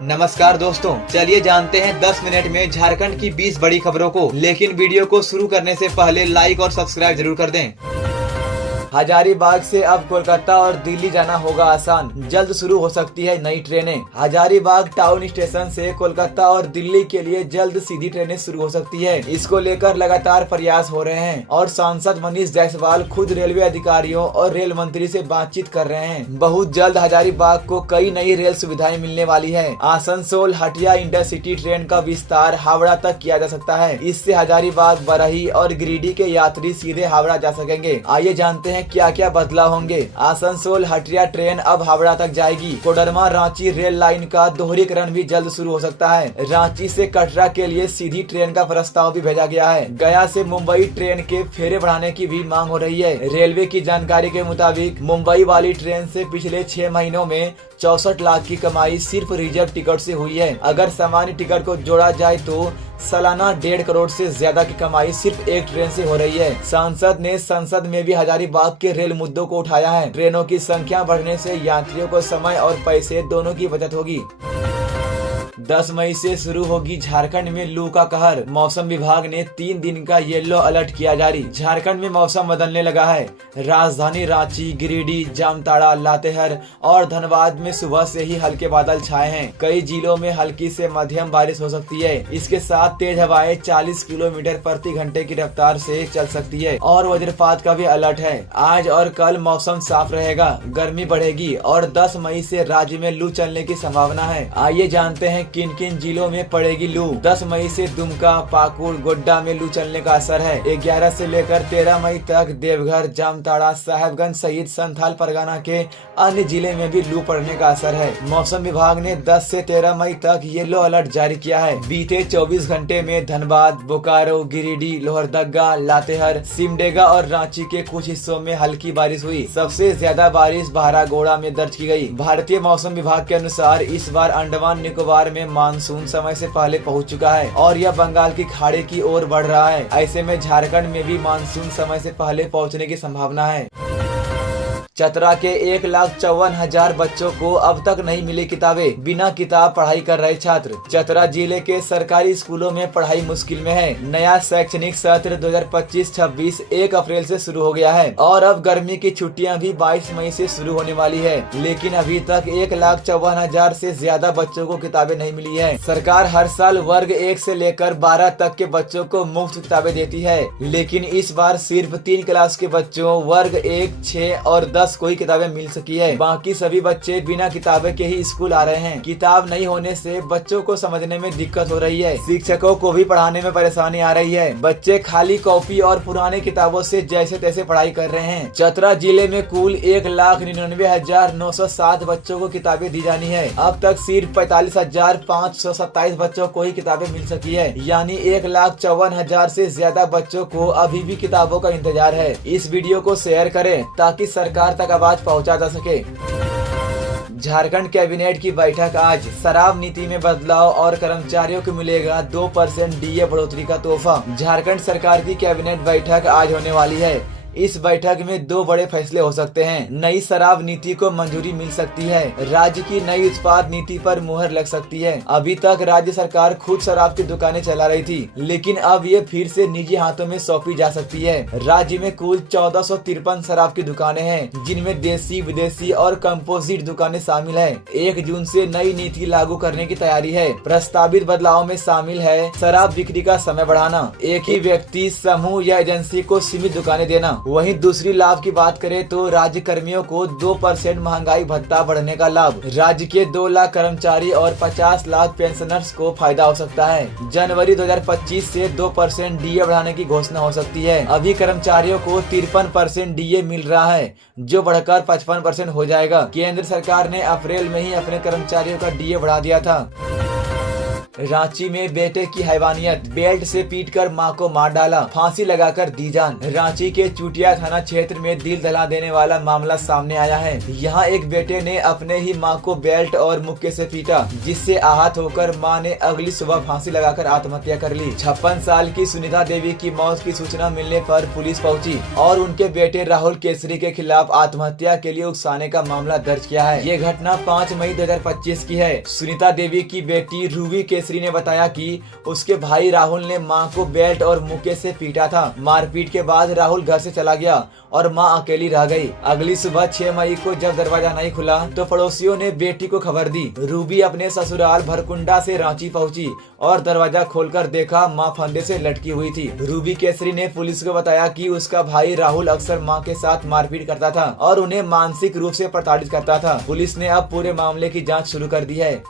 नमस्कार दोस्तों, चलिए जानते हैं 10 मिनट में झारखंड की 20 बड़ी खबरों को। लेकिन वीडियो को शुरू करने से पहले लाइक और सब्सक्राइब जरूर कर दें। हजारीबाग से अब कोलकाता और दिल्ली जाना होगा आसान, जल्द शुरू हो सकती है नई ट्रेनें। हजारीबाग टाउन स्टेशन से कोलकाता और दिल्ली के लिए जल्द सीधी ट्रेनें शुरू हो सकती है। इसको लेकर लगातार प्रयास हो रहे हैं और सांसद मनीष जायसवाल खुद रेलवे अधिकारियों और रेल मंत्री से बातचीत कर रहे हैं। बहुत जल्द हजारीबाग को कई नई रेल सुविधाएं मिलने वाली है। आसनसोल हटिया इंटरसिटी ट्रेन का विस्तार हावड़ा तक किया जा सकता है। इससे हजारीबाग, बरही और गिरिडीह के यात्री सीधे हावड़ा जा सकेंगे। आइए जानते हैं क्या क्या बदलाव होंगे। आसनसोल हटिया ट्रेन अब हावड़ा तक जाएगी। कोडरमा रांची रेल लाइन का दोहरीकरण भी जल्द शुरू हो सकता है। रांची से कटरा के लिए सीधी ट्रेन का प्रस्ताव भी भेजा गया है। गया से मुंबई ट्रेन के फेरे बढ़ाने की भी मांग हो रही है। रेलवे की जानकारी के मुताबिक मुंबई वाली ट्रेन से पिछले 6 महीनों में 64 लाख की कमाई सिर्फ रिजर्व टिकट से हुई है। अगर सामान्य टिकट को जोड़ा जाए तो सालाना 1.5 करोड़ से ज्यादा की कमाई सिर्फ एक ट्रेन से हो रही है। सांसद ने संसद में भी हजारीबाग के रेल मुद्दों को उठाया है। ट्रेनों की संख्या बढ़ने से यात्रियों को समय और पैसे दोनों की बचत होगी। 10 मई से शुरू होगी झारखंड में लू का कहर। मौसम विभाग ने 3 दिन का येलो अलर्ट किया जारी। झारखंड में मौसम बदलने लगा है। राजधानी रांची, गिरिडीह, जामताड़ा, लातेहार और धनबाद में सुबह से ही हल्के बादल छाए हैं। कई जिलों में हल्की से मध्यम बारिश हो सकती है। इसके साथ तेज हवाएं 40 किलोमीटर प्रति घंटे की रफ्तार से चल सकती है और वज्रपात का भी अलर्ट है। आज और कल मौसम साफ रहेगा, गर्मी बढ़ेगी और 10 मई से राज्य में लू चलने की संभावना है। आइए जानते हैं किन किन जिलों में पड़ेगी लू। 10 मई से दुमका, पाकुड़, गोड्डा में लू चलने का असर है। 11 से लेकर 13 मई तक देवघर, जामताड़ा, साहेबगंज सहित संथाल परगना के अन्य जिले में भी लू पड़ने का असर है। मौसम विभाग ने 10 से 13 मई तक येलो अलर्ट जारी किया है। बीते 24 घंटे में धनबाद, बोकारो, गिरिडीह, लोहरदगा, लातेहार, सिमडेगा और रांची के कुछ हिस्सों में हल्की बारिश हुई। सबसे ज्यादा बारिश बहरागोड़ा में दर्ज की गई। भारतीय मौसम विभाग के अनुसार इस बार अंडमान निकोबार में मानसून समय से पहले पहुंच चुका है और यह बंगाल की खाड़ी की ओर बढ़ रहा है। ऐसे में झारखंड में भी मानसून समय से पहले पहुंचने की संभावना है। चतरा के 1,54,000 बच्चों को अब तक नहीं मिली किताबें। बिना किताब पढ़ाई कर रहे छात्र। चतरा जिले के सरकारी स्कूलों में पढ़ाई मुश्किल में है। नया शैक्षणिक सत्र 2025-26 1 अप्रैल से शुरू हो गया है और अब गर्मी की छुट्टियां भी 22 मई से शुरू होने वाली है। लेकिन अभी तक 1,54,000 से ज्यादा बच्चों को किताबें नहीं मिली है। सरकार हर साल वर्ग 1 से लेकर 12 तक के बच्चों को मुफ्त किताबें देती है, लेकिन इस बार सिर्फ 3 क्लास के बच्चों वर्ग 1, 6 और 10 कोई किताबें मिल सकी है। बाकी सभी बच्चे बिना किताबें के ही स्कूल आ रहे हैं। किताब नहीं होने से बच्चों को समझने में दिक्कत हो रही है। शिक्षकों को भी पढ़ाने में परेशानी आ रही है। बच्चे खाली कॉपी और पुराने किताबों से जैसे तैसे पढ़ाई कर रहे हैं। चतरा जिले में कुल 1,99,907 बच्चों को किताबें दी जानी है। अब तक सिर्फ 45,527 बच्चों को ही किताबें मिल सकी है, यानी 1,54,000 से ज्यादा बच्चों को अभी भी किताबों का इंतजार है। इस वीडियो को शेयर करें ताकि सरकार तक आवाज पहुंचा जा सके। झारखंड कैबिनेट की बैठक आज। शराब नीति में बदलाव और कर्मचारियों को मिलेगा 2% डीए बढ़ोतरी का तोहफा। झारखंड सरकार की कैबिनेट बैठक आज होने वाली है। इस बैठक में 2 बड़े फैसले हो सकते हैं। नई शराब नीति को मंजूरी मिल सकती है। राज्य की नई उत्पाद नीति पर मुहर लग सकती है। अभी तक राज्य सरकार खुद शराब की दुकानें चला रही थी, लेकिन अब ये फिर से निजी हाथों में सौंपी जा सकती है। राज्य में कुल 1453 शराब की दुकानें हैं, जिनमें देसी, विदेशी और कंपोजिट दुकानें शामिल है। 1 जून से नई नीति लागू करने की तैयारी है। प्रस्तावित बदलाव में शामिल है शराब बिक्री का समय बढ़ाना, एक ही व्यक्ति, समूह या एजेंसी को सीमित दुकानें देना। वहीं दूसरी लाभ की बात करें तो राज्य कर्मियों को 2% महंगाई भत्ता बढ़ने का लाभ। राज्य के 2 लाख कर्मचारी और 50 लाख पेंशनर्स को फायदा हो सकता है। जनवरी 2025 से 2% डीए बढ़ाने की घोषणा हो सकती है। अभी कर्मचारियों को 53% डीए मिल रहा है, जो बढ़कर 55% हो जाएगा। केंद्र सरकार ने अप्रैल में ही अपने कर्मचारियों का डीए बढ़ा दिया था। रांची में बेटे की हैवानियत, बेल्ट से पीटकर मां को मार डाला, फांसी लगाकर दी जान। रांची के चुटिया थाना क्षेत्र में दिल दहला देने वाला मामला सामने आया है। यहाँ एक बेटे ने अपने ही मां को बेल्ट और मुक्के से पीटा, जिससे आहत होकर मां ने अगली सुबह फांसी लगाकर आत्महत्या कर ली। 56 साल की सुनीता देवी की मौत की सूचना मिलने पर पुलिस पहुंची और उनके बेटे राहुल केसरी के खिलाफ आत्महत्या के लिए उकसाने का मामला दर्ज किया है। ये घटना 5 मई 2025 की है। सुनीता देवी की बेटी रूबी केसरी ने बताया कि उसके भाई राहुल ने मां को बेल्ट और मुक्के से पीटा था। मारपीट के बाद राहुल घर से चला गया और मां अकेली रह गई। अगली सुबह 6 मई को जब दरवाजा नहीं खुला तो पड़ोसियों ने बेटी को खबर दी। रूबी अपने ससुराल भरकुंडा से रांची पहुंची और दरवाजा खोलकर देखा मां फंदे से लटकी हुई थी। रूबी केसरी ने पुलिस को बताया कि उसका भाई राहुल अक्सर मां के साथ मारपीट करता था और उन्हें मानसिक रूप से प्रताड़ित करता था। पुलिस ने अब पूरे मामले की जांच शुरू कर दी है।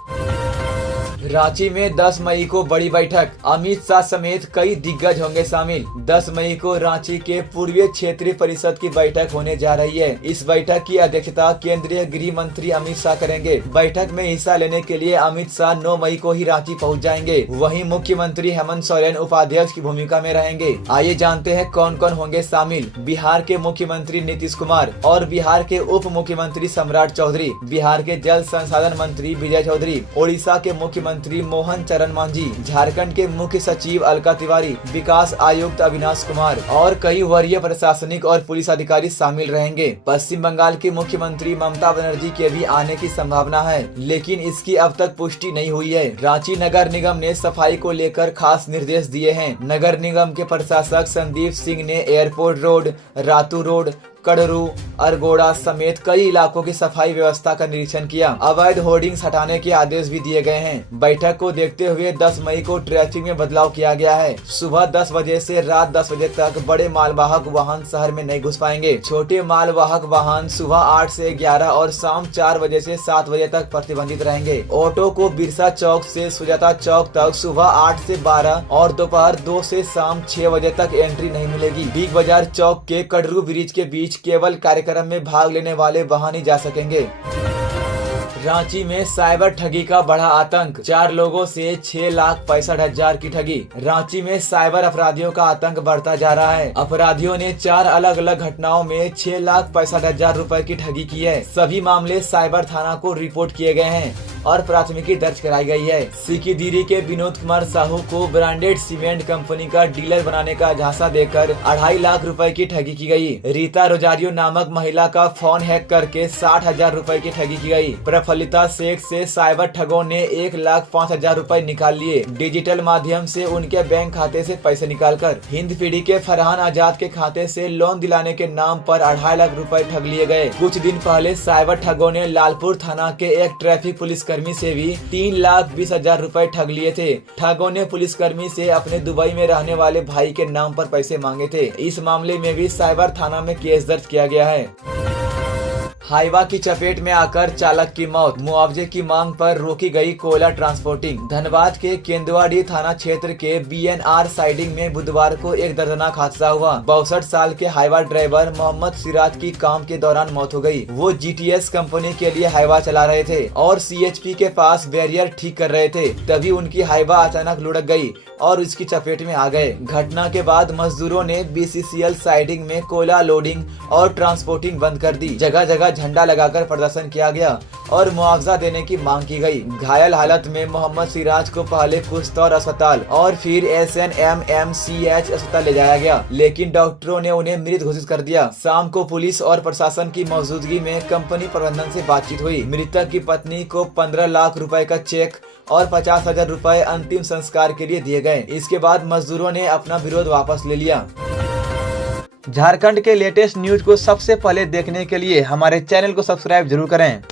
रांची में 10 मई को बड़ी बैठक, अमित शाह समेत कई दिग्गज होंगे शामिल। 10 मई को रांची के पूर्वीय क्षेत्रीय परिषद की बैठक होने जा रही है। इस बैठक की अध्यक्षता केंद्रीय गृह मंत्री अमित शाह करेंगे। बैठक में हिस्सा लेने के लिए अमित शाह 9 मई को ही रांची पहुंच जाएंगे। वहीं मुख्यमंत्री हेमंत सोरेन उपाध्यक्ष की भूमिका में रहेंगे। आइए जानते हैं कौन कौन होंगे शामिल। बिहार के मुख्यमंत्री नीतीश कुमार और बिहार के उप मुख्यमंत्री सम्राट चौधरी, बिहार के जल संसाधन मंत्री विजय चौधरी, ओडिशा के मुख्यमंत्री मोहन चरण मांझी, झारखंड के मुख्य सचिव अलका तिवारी, विकास आयुक्त अविनाश कुमार और कई वरीय प्रशासनिक और पुलिस अधिकारी शामिल रहेंगे। पश्चिम बंगाल की मुख्यमंत्री ममता बनर्जी के भी आने की संभावना है, लेकिन इसकी अब तक पुष्टि नहीं हुई है। रांची नगर निगम ने सफाई को लेकर खास निर्देश दिए हैं। नगर निगम के प्रशासक संदीप सिंह ने airport road, Ratu road, Kadru, Argora समेत कई इलाकों की सफाई व्यवस्था का निरीक्षण किया। अवैध होर्डिंग्स हटाने के आदेश भी दिए गए हैं। बैठक को देखते हुए 10 मई को ट्रैफिक में बदलाव किया गया है। सुबह 10 बजे से रात 10 बजे तक बड़े मालवाहक वाहन शहर में नहीं घुस पाएंगे। छोटे मालवाहक वाहन सुबह 8 से 11 और शाम 4 बजे से 7 बजे तक प्रतिबंधित रहेंगे। ऑटो को बिरसा चौक से सुजाता चौक तक सुबह 8 से 12 और दोपहर 2 से शाम 6 बजे तक एंट्री नहीं मिलेगी। बिग बाजार चौक के कड़रू ब्रिज के बीच केवल कार्यक्रम में भाग लेने वाले वाहन ही जा सकेंगे। रांची में साइबर ठगी का बढ़ा आतंक, 4 लोगों से 6,65,000 की ठगी। रांची में साइबर अपराधियों का आतंक बढ़ता जा रहा है। अपराधियों ने 4 अलग अलग घटनाओं में 6,65,000 रुपए की ठगी की है। सभी मामले साइबर थाना को रिपोर्ट किए गए हैं और प्राथमिकी दर्ज कराई गई है। सिकिदिरी के विनोद कुमार साहू को ब्रांडेड सीमेंट कंपनी का डीलर बनाने का झांसा देकर 2.5 लाख रुपए की ठगी की गई। रीता रोजारियो नामक महिला का फोन हैक करके 60,000 रुपए की ठगी की गई। प्रफुल्लिता शेख से साइबर ठगों ने 1,05,000 रुपए निकाल लिए। डिजिटल माध्यम से उनके बैंक खाते से पैसे निकालकर हिंद पीढ़ी के फरहान आजाद के खाते से लोन दिलाने के नाम पर 2.5 लाख रुपए ठग लिए गए। कुछ दिन पहले साइबर ठगों ने लालपुर थाना के एक ट्रैफिक पुलिस कर्मी से भी 3,20,000 रुपए ठग लिए थे। ठगों ने पुलिसकर्मी से अपने दुबई में रहने वाले भाई के नाम पर पैसे मांगे थे। इस मामले में भी साइबर थाना में केस दर्ज किया गया है। हाईवा की चपेट में आकर चालक की मौत, मुआवजे की मांग पर रोकी गई कोयला ट्रांसपोर्टिंग। धनबाद के केंदुआडी थाना क्षेत्र के BNR साइडिंग में बुधवार को एक दर्दनाक हादसा हुआ। 62 साल के हाईवा ड्राइवर मोहम्मद सिराज की काम के दौरान मौत हो गई। वो GTS कंपनी के लिए हाईवा चला रहे थे और CHP के पास बैरियर ठीक कर रहे थे, तभी उनकी हाईवा अचानक लुढ़क गई और उसकी चपेट में आ गए। घटना के बाद मजदूरों ने BCCL साइडिंग में कोयला लोडिंग और ट्रांसपोर्टिंग बंद कर दी। जगह जगह झंडा लगाकर प्रदर्शन किया गया और मुआवजा देने की मांग की गई। घायल हालत में मोहम्मद सिराज को पहले कुश्तौर अस्पताल और फिर SNMMCH अस्पताल ले जाया गया, लेकिन डॉक्टरों ने उन्हें मृत घोषित कर दिया। शाम को पुलिस और प्रशासन की मौजूदगी में कंपनी प्रबंधन से बातचीत हुई। मृतक की पत्नी को 15 लाख रुपए का चेक और 50,000 रुपए अंतिम संस्कार के लिए दिए गए। इसके बाद मजदूरों ने अपना विरोध वापस ले लिया। झारखंड के लेटेस्ट न्यूज को सबसे पहले देखने के लिए हमारे चैनल को सब्सक्राइब जरूर करें।